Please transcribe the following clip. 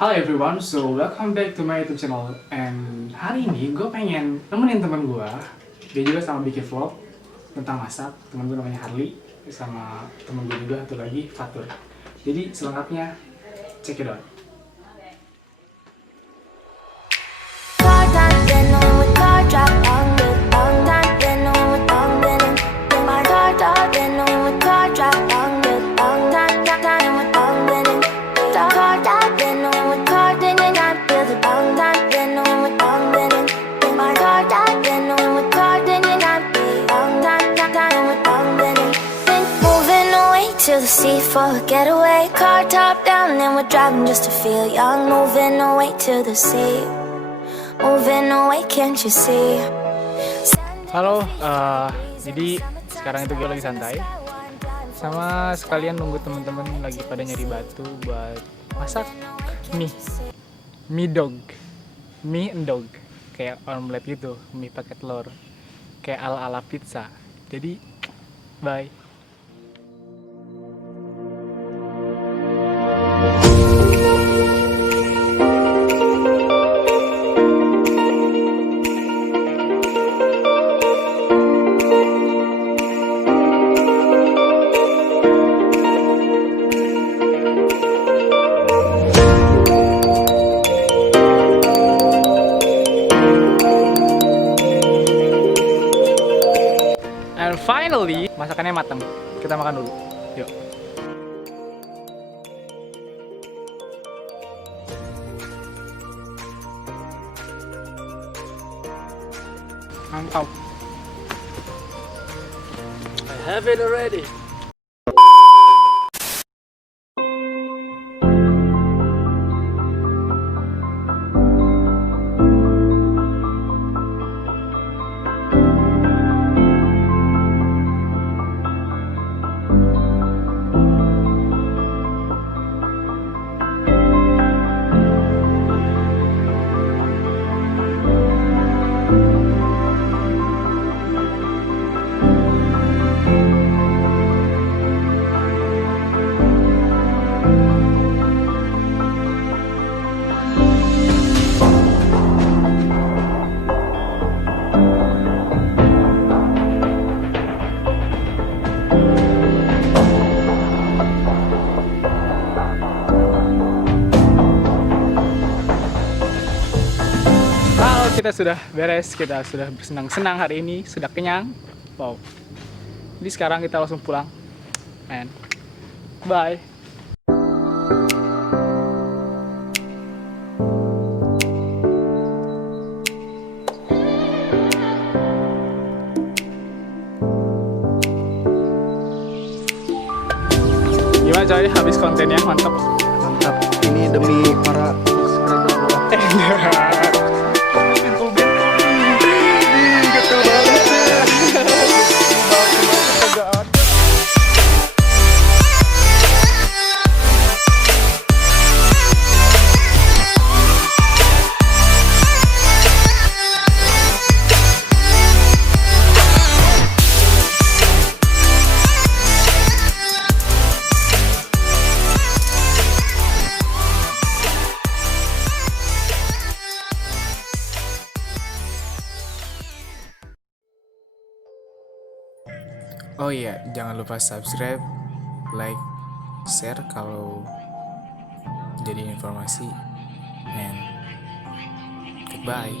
Halo everyone, so welcome back to my YouTube channel. And hari ini gue pengen nemenin teman gue. Dia juga sama bikin vlog tentang masak. Temen gue namanya Harley, sama temen gue juga satu lagi Fatur. Jadi selengkapnya check it out. To the sea for a getaway, car top down and we're driving just to feel young. Moving away to the sea, moving away, can't you see? Halo, jadi sekarang itu gue lagi santai sama sekalian nunggu temen-temen lagi pada nyari batu buat masak mie dog, kayak omelet gitu, mie pakai telur, kayak ala-ala pizza. Jadi, bye. And finally, masakannya matang. Kita makan dulu. Yuk. Mantap. I have it already. Kita sudah beres, kita sudah bersenang-senang hari ini, sudah kenyang. Wow. Jadi sekarang kita langsung pulang. And bye. Gimana coy, habis kontennya? Mantap. Mantap, ini demi para subscriber. Oh iya, jangan lupa subscribe, like, share kalau jadi informasi, and goodbye.